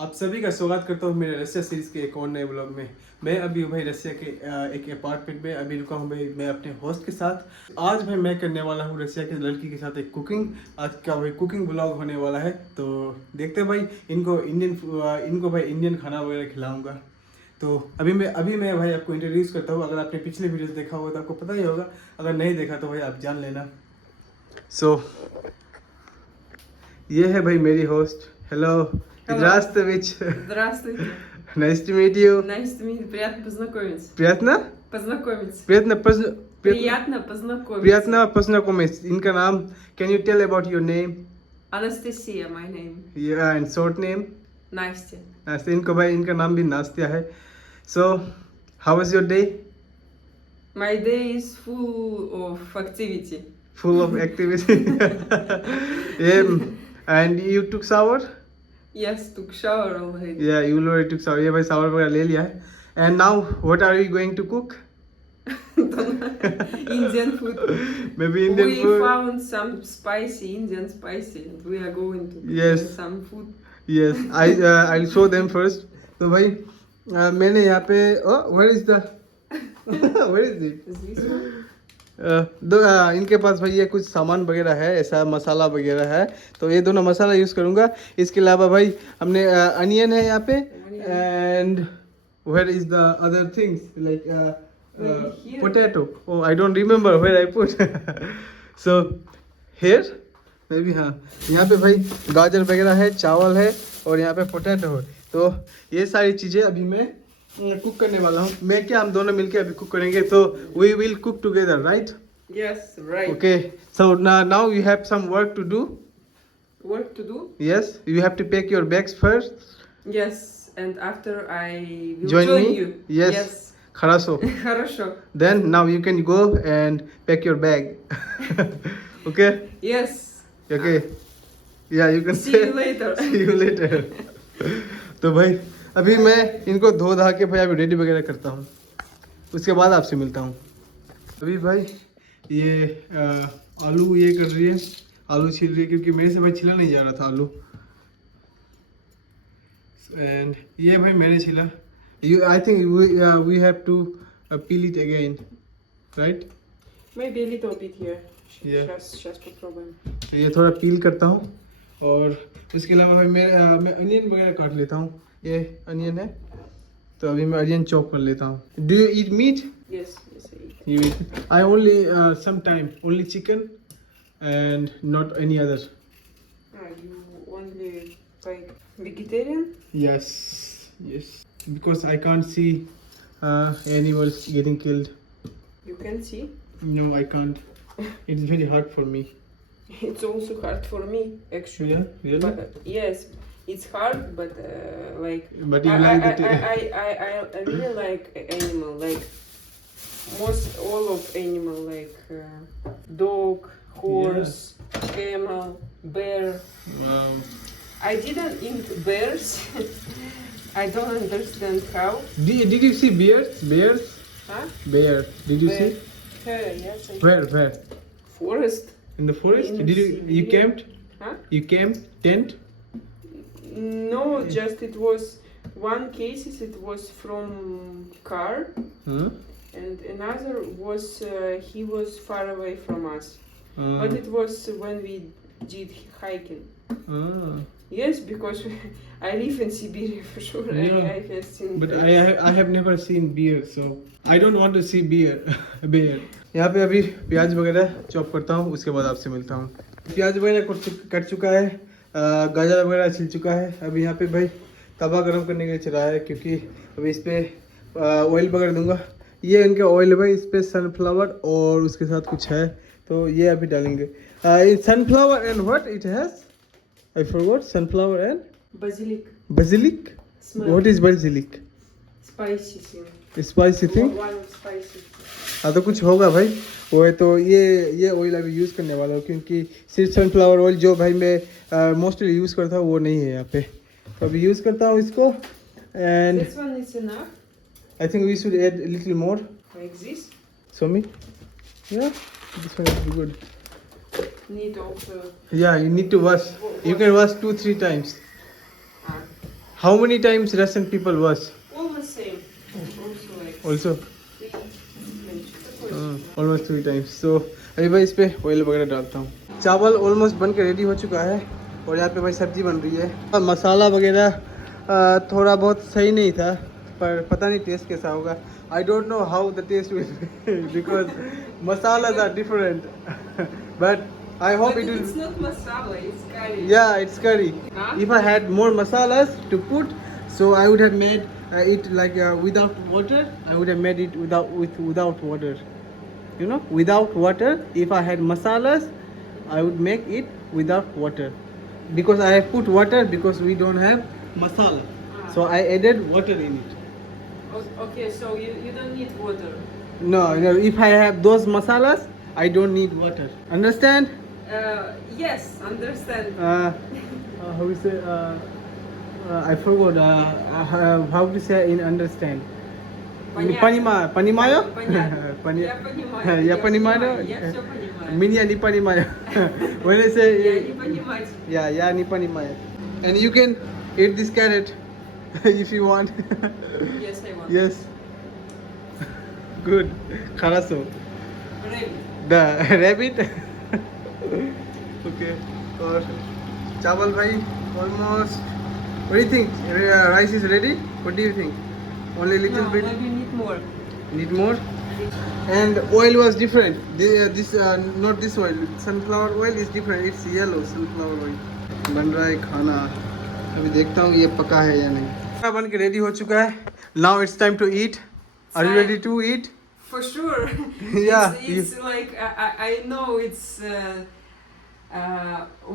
आप सभी का स्वागत करता हूँ मेरे रशिया सीरीज के एक और नए ब्लॉग में। मैं अभी हूँ भाई रशिया के एक अपार्टमेंट में अभी रुका हूँ भाई मैं अपने होस्ट के साथ। आज भाई मैं करने वाला हूँ रशिया की लड़की के साथ एक कुकिंग। आज का भाई कुकिंग ब्लॉग होने वाला है, तो देखते हैं भाई इनको भाई इंडियन खाना वगैरह खिलाऊंगा। तो अभी मैं भाई आपको इंट्रोड्यूस करता हूँ। अगर आपने पिछले वीडियोस देखा होगा तो आपको पता ही होगा, अगर नहीं देखा तो भाई आप जान लेना। ये है भाई मेरी host. Hello. Здравствуйте. Здравствуйте. Nice to meet you. Nice to meet you. Приятно познакомиться. Приятно? Познакомиться. Приятно познакомиться. познакомиться. इनका नाम, can you tell about your name? Anastasia, my name. Yeah, and short name? Настя. Настя। इनको भाई इनका नाम भी नास्तिया है। So, how was your day? My day is full of activity. Full of activity. And you took shower? Yes, took shower already. Yeah, you already took shower. ये भाई shower वगैरह ले लिया है। And now, what are you going to cook? Indian food. Maybe Indian we food. We found some Indian spicy, and we are going to Yes. do some food. Yes, I'll show them first. तो भाई मैंने यहाँ पे where is the where is it? Is this one? इनके पास भाई ये कुछ सामान वगैरह है, ऐसा मसाला वगैरह है, तो ये दोनों मसाला यूज़ करूँगा। इसके अलावा भाई हमने अनियन है यहाँ पे, and where is the other things like potato. Oh I don't remember where I put. So here maybe, हाँ यहाँ पे भाई गाजर वगैरह है, चावल है और यहाँ पे पोटैटो है। तो ये सारी चीज़ें अभी मैं कुक करने वाला हूँ। मैं क्या, हम दोनों मिलके अभी कुक करेंगे, तो we will cook together, right? Yes, right. Okay, so now you have some work to do. Work to do? Yes, you have to pack your bags first. Yes, and after I will Join me? you. Yes. Хорошо. Хорошо. Then now you can go and pack your bag. Okay? Yes. Okay. Yeah, you can See you later. See you later. तो भाई अभी मैं इनको धो धा के भाई अभी रेडी वगैरह करता हूँ, उसके बाद आपसे मिलता हूँ। अभी भाई ये आलू ये कर रही है, आलू छील रही है, क्योंकि मेरे से भाई छिला नहीं जा रहा था आलू। एंड ये भाई मैंने छिला। You I think we have to peel it again, right? Maybe a little bit here. Yeah. Сейчас попробуем. ये थोड़ा पील करता हूँ, और उसके अलावा भाई मैं अनियन वगैरह काट लेता हूँ। ये अनियन है, तो अभी मैं अनियन चॉप कर लेता हूँ। Do you eat meat? Yes, yes, I eat. You eat? I only sometime only chicken and not any other. You only like vegetarian? Yes, yes. Because I can't see animals getting killed. You can see. No, I can't. It's very hard for me. It's also hard for me, actually. Yeah, really? But, yes, it's hard, but like. But you like it. I really like animal, like most all of animal, like dog, horse, camel, bear. I didn't eat bears. I don't understand how. Did you see bears? Bears? Huh? Bear. Did you Bear. see? Yes. Where? Forest. In the forest? In Did you Siberia. camped? Huh? You camped? Tent? No, just it was one cases. It was from car, Huh? and another was he was far away from us. Uh, But it was when we did hiking. ah. Yes, because I live in Siberia for sure. Yeah. I have seen. But bears. I have never seen bear, so I don't want to see bear. Bear. यहाँ पे अभी प्याज वगैरह chop करता हूँ, उसके बाद आपसे मिलता हूँ। प्याज वगैरह कट चुका है, गाजर वगैरह छिल चुका है। अभी यहाँ पे भाई तवा गरम करने के लिए चला है, क्योंकि अभी इस पे ऑयल वगैरह दूंगा। ये इनका ऑयल है भाई, इस पे सनफ्लावर और उसके साथ कुछ है, तो ये अभी डालेंगे। Sunflower and what it has, I forgot. Sunflower and Basilic. basilic. Smell. What is basilic? Spicy thing. Spicy thing. One spicy. हाँ तो कुछ होगा भाई वो है। तो ये ऑयल अभी यूज़ करने वाला हूँ, क्योंकि सिर्फ सनफ्लावर ऑयल जो भाई मैं मोस्टली यूज़ करता हूँ वो नहीं है यहाँ पे, तो अभी यूज़ करता हूँ इसको। And This one is enough. I think we should add little more. Like this. So me या this one is good. Need also. Yeah, you need to wash. You can wash 2-3 times. How many times Russian people was? Almost same. Also like Also, three, maybe. Almost 3 times. So अभी भाई इस पे oil वगैरह डालता हूँ. चावल almost बन के रेडी हो चुका है और यहाँ पे भाई सब्जी बन रही है. मसाला वगैरह थोड़ा बहुत सही नहीं था, पर पता नहीं टेस्ट कैसा होगा. I don't know how the taste will because masalas are different but I hope But it will. it's not masala, it's curry. Yeah, it's curry. Huh? If I had more masalas to put, so I would have made it like without water. I would have made it without water. You know, without water. If I had masalas, I would make it without water. Because I have put water because we don't have masala. So I added water in it. Okay, so you don't need water. No, no. If I have those masalas, I don't need water. Understand? Yes, understand. How we say? I forgot. How to say in understand? Понятно. Понимаю? Понятно. Я понимаю. Я понимаю. Я все понимаю. Меня не понимаю. When I say Я не понимать. yeah, я не понимаю. And you can eat this carrot if you want. Yes, I want. Yes. Good. Хорошо. Rabbit. The rabbit. Okay. और चावल भाई almost. What do you think? Rice is ready? What do you think? Only little No, bit. maybe need more. Need more. And oil was different. This not this oil. Sunflower oil is different. It's yellow sunflower oil. बन रहा है खाना. अभी देखता हूँ ये पका है या नहीं. खाना बन के रेडी हो चुका है. Now it's time to eat. Are you ready to eat? For sure. Yeah, It's like I know it's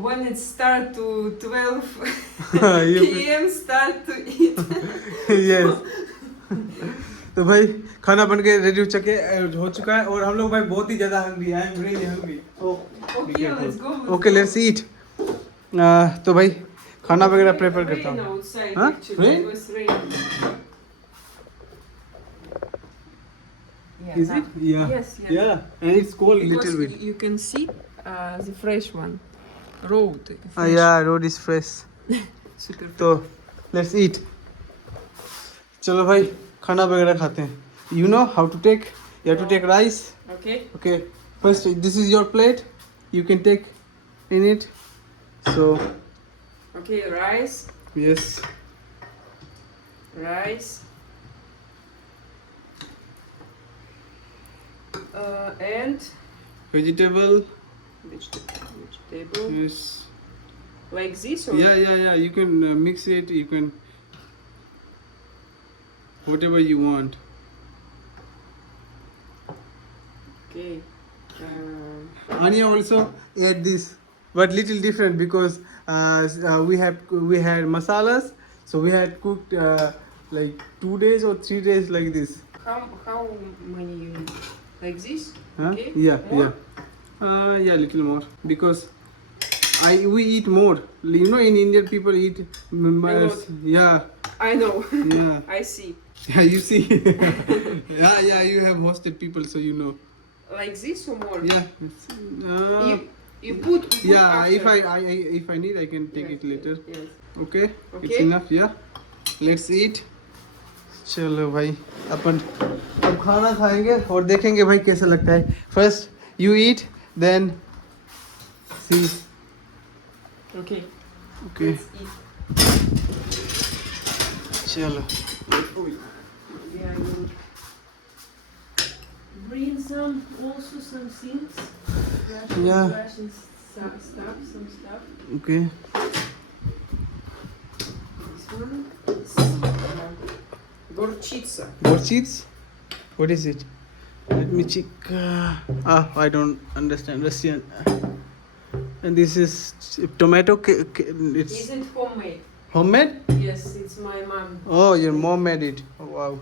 when it start to 12 p.m. start to eat. Yes. तो भाई खाना बन के रेडी हो चुका है और हम लोग भाई बहुत ही ज़्यादा हंग्री हैं. I am really hungry. Okay, let's go. Okay let's eat. तो भाई खाना वगैरह प्रेफर करता Rain हूँ. outside, Huh? actually. Rain? It was raining. Yeah, Is now. it? Yeah. Yes, yes. Yeah. And it's cold Because little bit. you can see the fresh one. Road. Yeah, road is fresh. Super. तो let's eat. चलो भाई खाना वगैरह खाते हैं. You know how to take? You have to take rice. Okay. Okay. First, this is your plate. You can take in it. So Okay, rice. yes. Rice. And Vegetable. vegetable. Yes. Like this or? Yeah. You can mix it. You can whatever you want. Okay. Anya also ate this, but little different because we had masalas, so we had cooked like 2 days or 3 days like this. How many you need? Like this? Huh? Okay. Yeah, More? yeah, little more because we eat more. You know, in Indian people eat. lot. Yeah, I know. yeah, I see. yeah. You see, yeah. You have hosted people, so you know. Like this or more? Yeah. You put. Yeah, after. if I need, I can take Yes, it later. Yes. Okay, it's Okay. enough. Yeah, let's eat. चलो भाई अपन अब खाना खाएंगे और देखेंगे भाई कैसा लगता है. First you eat, then see. Okay. Okay. Let's eat. चलो. Yeah, you bring also some things. Yeah. Russian stuff, some stuff. Okay. This one is gorchitsa. Borchits? What is it? Let me check. I don't understand Russian. And this is tomato. It's Isn't homemade? homemade. Yes, it's my mom. Oh, your mom made it. Oh, wow.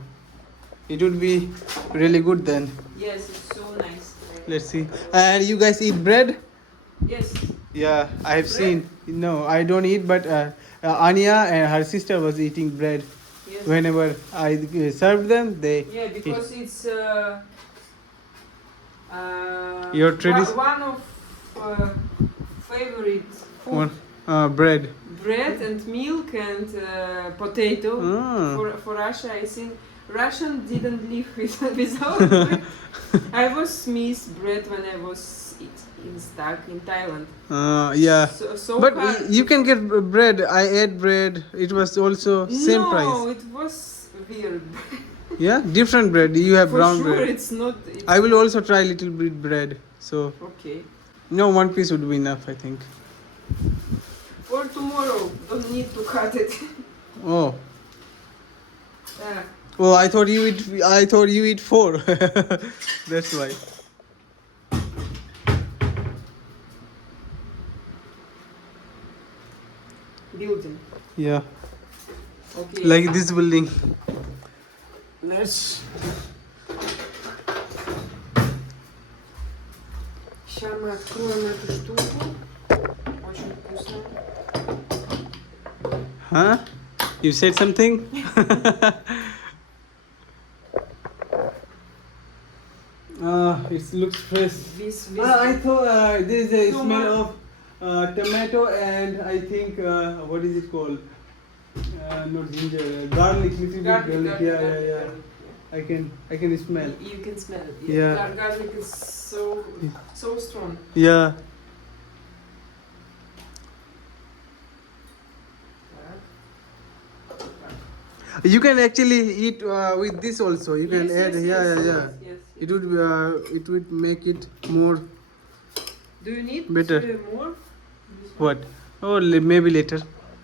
It would be really good then. Yes, it's so nice. Let's see. And you guys eat bread? Yes. Yeah, I have Bread? seen. No, I don't eat, but Anya and her sister was eating bread. Yes. Whenever I served them, they Yeah, because it's Your one of favorite food one bread. bread and milk and potato. Ah. For Russia, I think Russian didn't live without bread. I was missed bread when I was stuck in Thailand. Yeah. So But hard. you can get bread. I ate bread. It was also same no, price. it was weird. Yeah, different bread. You have For brown sure, bread. it's not. It's I will also try little bit bread. So okay. no, one piece would be enough, I think. For tomorrow, don't need to cut it. Oh. Ah, Oh, I thought you eat. I thought you eat 4. That's why. building. Yeah. Okay. Like this building. Let's. Сейчас мы откроем эту штуку. Очень вкусно. Huh? You said something? It looks fresh. This I thought there is a Tomato. smell of tomato and I think what is it called? Not ginger, garlic, little bit garlic. Yeah. I can smell. You can smell it. Yeah. Garlic is so strong. Yeah. You can actually eat with this also. You can add. Yeah. Yes. It would make it more. Do you need Better. More? What? Oh, maybe later.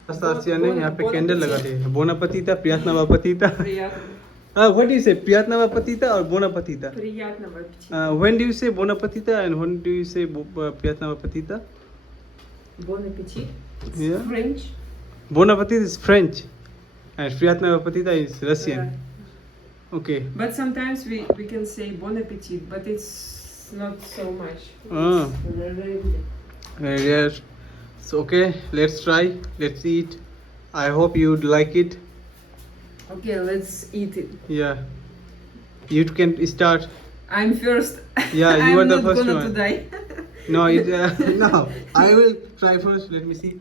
Anastasia ने यहाँ पे candle लगा दी है. Bona patita, Priyatnava patita. Приятного. What do you say? Priyatnava patita or Bona patita? Приятного аппетита. When do you say Bona patita and when do you say Priyatnava patita? Bon appetit. It's Yeah. French. Bona patita is French and Priyatnava patita is Russian. Okay. But sometimes we can say bon appetit, but it's not so much. Ah. It's rarely. Very rare. So okay, let's try. Let's eat. I hope you'd like it. Okay, let's eat it. Yeah. You can start. I'm first. Yeah, you I'm are the not first gonna one. to die. No, no. I will try first. Let me see.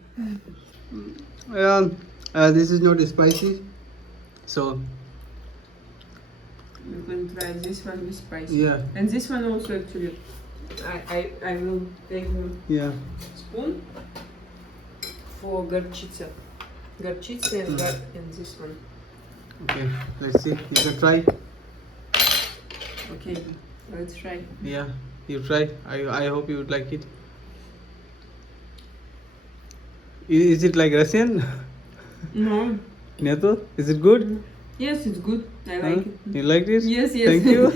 This is not spicy, so You can try this one with spicy. yeah, And this one also actually. I will take the yeah. spoon for горчица. Горчица and this one. Okay, let's see. You can try. Okay, let's try. Yeah, you try. I hope you would like it. Is it like Russian? No. Neto? Is it good? Yes, it's good. I Huh? like it. You liked it? Yes. Thank you.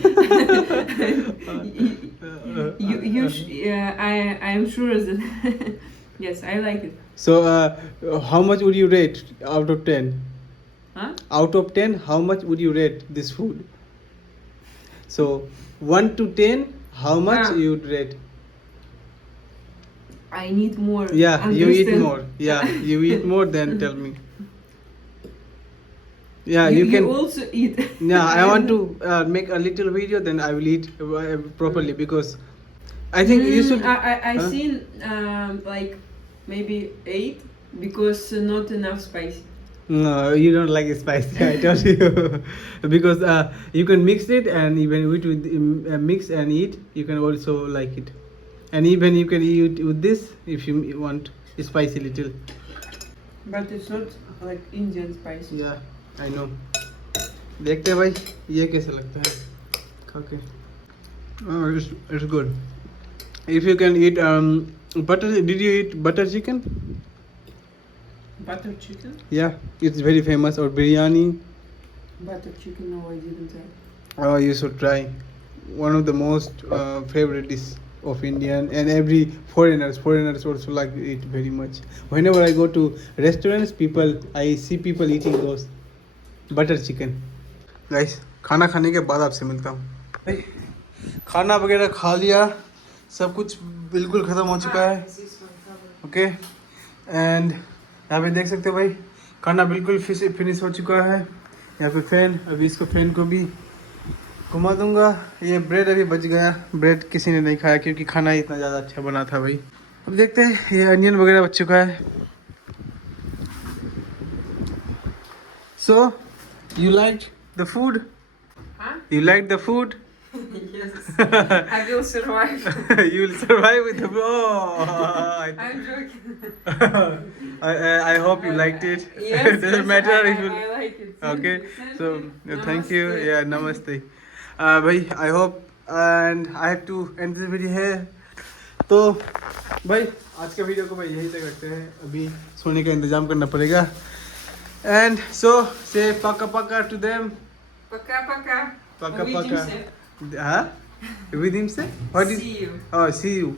I am sure that yes, I like it. So, how much would you rate out of 10? Huh? Out of 10, how much would you rate this food? So, 1 to 10, how much Ah. you would rate? I need more. Yeah, you eat understand. more. Yeah, you eat more, then tell me. Yeah, you can. also eat. Yeah, I want to make a little video, then I will eat properly because I think you should. I Huh? seen like maybe 8 because not enough spicy. No, you don't like it spicy. I told you because you can mix it, and even with mix and eat, you can also like it, and even you can eat with this if you want spicy little. But it's not like Indian spicy. Yeah, I know. देखते हैं भाई ये कैसा लगता है खा के. Oh, it's good. If you can eat butter, did you eat butter chicken? Butter chicken? Yeah, it's very famous. Or biryani. Butter chicken, no, I didn't try. Oh, you should try. One of the most favorite dish of Indian, and every foreigners also like it very much. Whenever I go to restaurants, I see people eating those butter chicken. Guys, खाना खाने के बाद आपसे मिलता हूँ. खाना वगैरह खा लिया, सब कुछ बिल्कुल ख़त्म हो चुका है. ओके एंड यहाँ पे देख सकते हो भाई खाना बिल्कुल फिनिश हो चुका है. यहाँ पे फैन, अभी इसको फैन को भी घुमा दूंगा. ये ब्रेड अभी बच गया, ब्रेड किसी ने नहीं खाया क्योंकि खाना इतना ज़्यादा अच्छा बना था भाई. अब देखते हैं ये अनियन वगैरह बच चुका है. So, you liked the food? Huh? You liked the food? Yes. I will survive. You will survive with the. Oh, I'm joking. I hope you liked it. Yes, Doesn't yes, matter I, if you. I like it. Okay, so thank you. Namaste. Yeah, namaste. भाई I hope and I have to end the video here. तो भाई आज का video को भाई यहीं तक रखते हैं. अभी सोने का इंतजाम करना पड़ेगा. And so say paka paka to them. Пока-пока. Paka Увидимся. paka. हाँ? Увидимся? What is? See you. Oh, see you.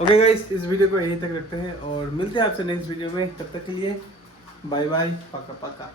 Okay guys, इस वीडियो को यहीं तक रखते हैं और मिलते हैं आपसे नेक्स्ट वीडियो में. तब तक के लिए बाय बाय. पका पका.